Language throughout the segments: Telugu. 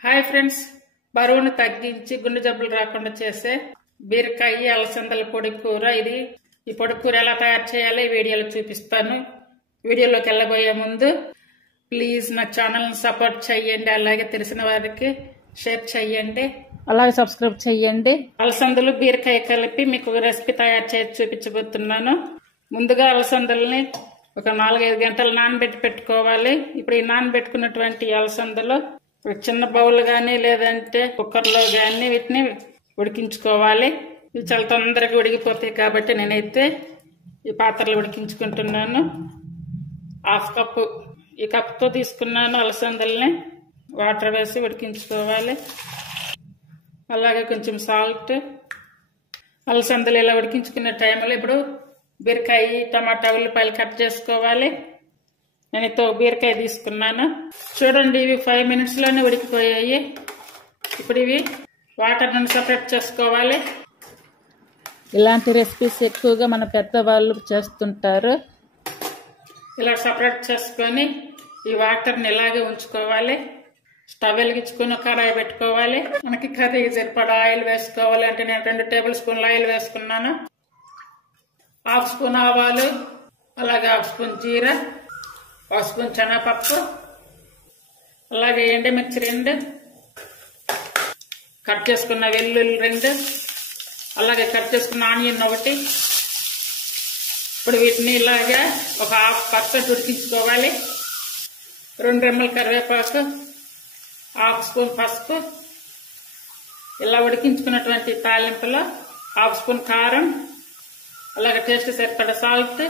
హాయ్ ఫ్రెండ్స్, బరువును తగ్గించి గుండె జబ్బులు రాకుండా చేసే బీరకాయ అలసందల పొడి కూర. ఈ పొడి కూర ఎలా తయారు చేయాలో ఈ వీడియోలో చూపిస్తాను. వీడియోలోకి వెళ్ళబోయే ముందు ప్లీజ్ నా ఛానల్ని సపోర్ట్ చేయండి, అలాగే తెలిసిన వారికి షేర్ చేయండి, అలాగే సబ్స్క్రైబ్ చేయండి. అలసందలు బీరకాయ కలిపి మీకు రెసిపీ తయారు చేసి చూపించబోతున్నాను. ముందుగా అలసందల్ని ఒక 4-5 గంటలు నానబెట్టి పెట్టుకోవాలి. ఇప్పుడు ఈ నానబెట్టుకున్నటువంటి అలసందలు చిన్న బౌల్ గానీ లేదంటే కుక్కర్లో గానీ వీటిని ఉడికించుకోవాలి. ఇవి చాలా తొందరగా ఉడికిపోతాయి కాబట్టి నేనైతే ఈ పాత్రలో ఉడికించుకుంటున్నాను. 1/2 కప్పు ఈ కప్తో తీసుకున్నాను అలసందల్ని. వాటర్ వేసి ఉడికించుకోవాలి. అలాగే కొంచెం సాల్ట్. అలసందలు ఇలా ఉడికించుకునే టైంలో ఇప్పుడు బీరకాయ, టమాటా, ఉల్లిపాయలు కట్ చేసుకోవాలి. నేను ఇంత బీరకాయ తీసుకున్నాను. చూడండి, ఇవి 5 మినిట్స్లోనే ఉడికిపోయాయి. ఇప్పుడు ఇవి వాటర్ నుండి సపరేట్ చేసుకోవాలి. ఇలాంటి రెసిపీస్ ఎక్కువగా మన పెద్దవాళ్ళు చేస్తుంటారు. ఇలా సపరేట్ చేసుకొని ఈ వాటర్ని ఇలాగే ఉంచుకోవాలి. స్టవ్ వెలిగించుకొని కడాయి పెట్టుకోవాలి. మనకి కర్రీకి సరిపడా ఆయిల్ వేసుకోవాలి. అంటే నేను 2 టేబుల్ స్పూన్ల ఆయిల్ వేసుకున్నాను. 1/2 స్పూన్ ఆవాలు, అలాగే 1/2 స్పూన్ జీరా, 1 స్పూన్ శనగపప్పు, అలాగే ఎండుమిర్చి 2, కట్ చేసుకున్న వెల్లుల్లి 2, అలాగే కట్ చేసుకున్న ఆనియన్ 1. ఇప్పుడు వీటిని ఇలాగా ఒక 1/2% ఉడికించుకోవాలి. 2 రెమ్మల కరివేపాకు, 1/2 స్పూన్ పసుపు. ఇలా ఉడికించుకున్నటువంటి తాలింపులో 1/2 స్పూన్ కారం, అలాగే టేస్ట్ సరిపడా సాల్ట్.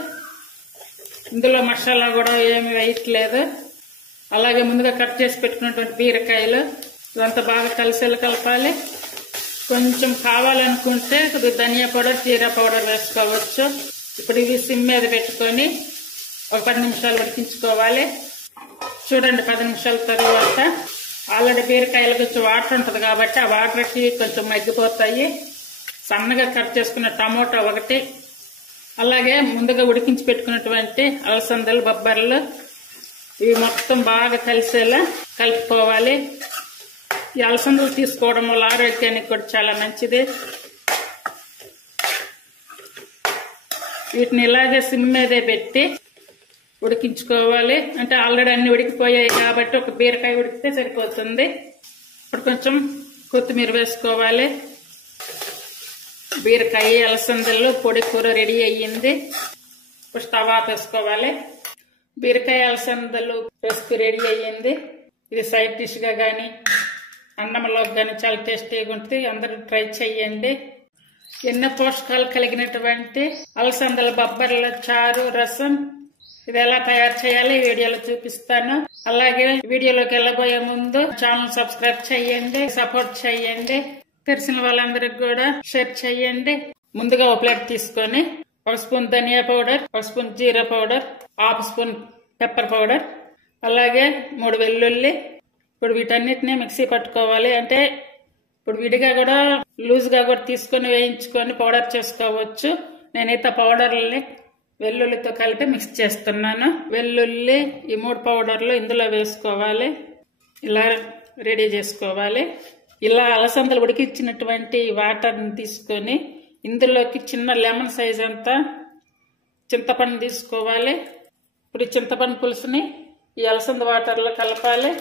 ఇందులో మసాలా కూడా ఏమి వేయట్లేదు. అలాగే ముందుగా కట్ చేసి పెట్టుకున్నటువంటి బీరకాయలు ఇదంతా బాగా కలిసేలా కలపాలి. కొంచెం కావాలనుకుంటే ధనియా పౌడర్, జీరా పౌడర్ వేసుకోవచ్చు. ఇప్పుడు ఇవి సిమ్ మీద పెట్టుకొని ఒక 10 నిమిషాలు ఉడికించుకోవాలి. చూడండి, 10 నిమిషాల తర్వాత ఆల్రెడీ బీరకాయలు కొంచెం వాటర్ ఉంటుంది కాబట్టి ఆ వాటర్కి కొంచెం మగ్గిపోతాయి. సన్నగా కట్ చేసుకున్న టమోటా 1, అలాగే ముందుగా ఉడికించి పెట్టుకున్నటువంటి అలసందలు, బొబ్బర్లు ఇవి మొత్తం బాగా కలిసేలా కలుపుకోవాలి. ఈ అలసందలు తీసుకోవడం వల్ల ఆరోగ్యానికి కూడా చాలా మంచిది. వీటిని ఇలాగే సిమ్ మీదే పెట్టి ఉడికించుకోవాలి. అంటే ఆల్రెడీ అన్ని ఉడికిపోయాయి కాబట్టి ఒక బీరకాయ ఉడికితే సరిపోతుంది. ఇప్పుడు కొంచెం కొత్తిమీర వేసుకోవాలి. బీరకాయ అలసందలు పొడి కూర రెడీ అయ్యింది. ఇప్పుడు స్టవ్ ఆపేసుకోవాలి. బీరకాయ అలసందలు రెసిపీ రెడీ అయ్యింది. ఇది సైడ్ డిష్ గా కానీ అన్నంలో కానీ చాలా టేస్టీగా ఉంటుంది. అందరూ ట్రై చేయండి. ఎన్నో పోషకాలు కలిగినటువంటి అలసందల బొబ్బర్ల చారు, రసం ఇది ఎలా తయారు చేయాలో ఈ వీడియోలో చూపిస్తాను. అలాగే వీడియోలోకి వెళ్ళబోయే ముందు ఛానల్ సబ్స్క్రైబ్ చేయండి, సపోర్ట్ చేయండి, తెలిసిన వాళ్ళందరికి కూడా షేర్ చేయండి. ముందుగా ఒక ప్లేట్ తీసుకొని 1 స్పూన్ ధనియా పౌడర్, 1 స్పూన్ జీరా పౌడర్, 1/2 స్పూన్ పెప్పర్ పౌడర్, అలాగే 3 వెల్లుల్లి. ఇప్పుడు వీటన్నిటిని మిక్సీ పట్టుకోవాలి. అంటే ఇప్పుడు విడిగా కూడా లూజ్ గా కూడా తీసుకొని వేయించుకొని పౌడర్ చేసుకోవచ్చు. నేనైతే పౌడర్ని వెల్లుల్లితో కలిపి మిక్స్ చేస్తున్నాను. వెల్లుల్లి ఈ 3 పౌడర్లు ఇందులో వేసుకోవాలి. ఇలా రెడీ చేసుకోవాలి. ఇలా అలసందలు ఉడికించినటువంటి వాటర్ని తీసుకొని ఇందులోకి చిన్న లెమన్ సైజ్ అంతా చింతపండు తీసుకోవాలి. ఇప్పుడు ఈ చింతపండు పులుసుని ఈ అలసంద వాటర్లో కలపాలి.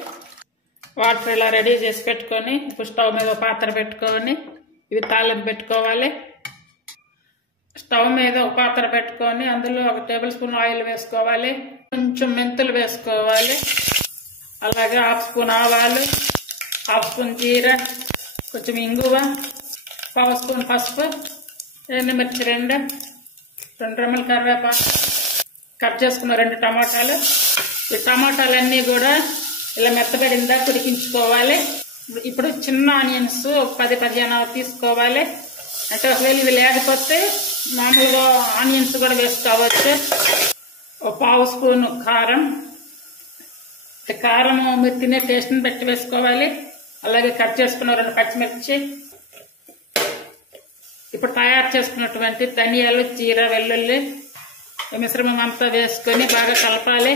వాటర్ ఇలా రెడీ చేసి పెట్టుకొని ఇప్పుడు స్టవ్ మీద పాత్ర పెట్టుకొని ఇవి తాలింపు పెట్టుకోవాలి. స్టవ్ మీద ఒక పాత్ర పెట్టుకొని అందులో 1 టేబుల్ స్పూన్ ఆయిల్ వేసుకోవాలి. కొంచెం మెంతులు వేసుకోవాలి. అలాగే 1/2 స్పూన్ ఆవాలు, 1/2 స్పూన్ జీరా, కొంచెం ఇంగువ, 1/2 స్పూన్ పసుపు, ఎండుమిర్చి 2 రెమ్మల కరివేపాకు, కట్ చేసుకున్న 2 టమాటాలు. ఈ టమాటాలన్నీ కూడా ఇలా మెత్తబడిందా ఉడికించుకోవాలి. ఇప్పుడు చిన్న ఆనియన్స్ 10-15 తీసుకోవాలి. అంటే ఒకవేళ ఇవి లేకపోతే మామూలుగా ఆనియన్స్ కూడా వేసుకోవచ్చు. 1/2 స్పూన్ కారం. కారం మీరు తినే టేస్ట్ని బట్టి వేసుకోవాలి. అలాగే కట్ చేసుకున్న 2 పచ్చిమిర్చి. ఇప్పుడు తయారు చేసుకున్నటువంటి ధనియాలు, జీరా, వెల్లుల్లి మిశ్రమం అంతా వేసుకొని బాగా కలపాలి.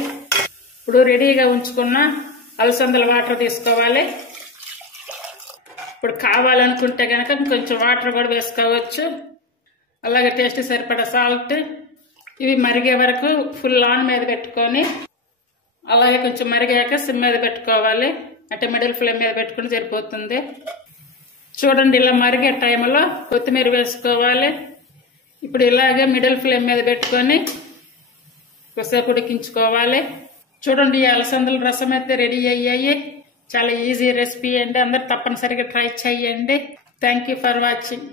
ఇప్పుడు రెడీగా ఉంచుకున్న అలసందల వాటర్ తీసుకోవాలి. ఇప్పుడు కావాలనుకుంటే కనుక కొంచెం వాటర్ కూడా వేసుకోవచ్చు. అలాగే టేస్ట్ సరిపడా సాల్ట్. ఇవి మరిగే వరకు ఫుల్ ఆన్ మీద పెట్టుకొని, అలాగే కొంచెం మరిగాక సిమ్ మీద పెట్టుకోవాలి. అంటే మిడిల్ ఫ్లేమ్ మీద పెట్టుకుని సరిపోతుంది. చూడండి, ఇలా మరిగే టైంలో కొత్తిమీర వేసుకోవాలి. ఇప్పుడు ఇలాగే మిడిల్ ఫ్లేమ్ మీద పెట్టుకొని కొద్దిసేపు ఉడికించుకోవాలి. చూడండి, ఈ అలసందల రసం అయితే రెడీ అయ్యాయి. చాలా ఈజీ రెసిపీ అండి. అందరు తప్పనిసరిగా ట్రై చేయండి. Thank you for watching.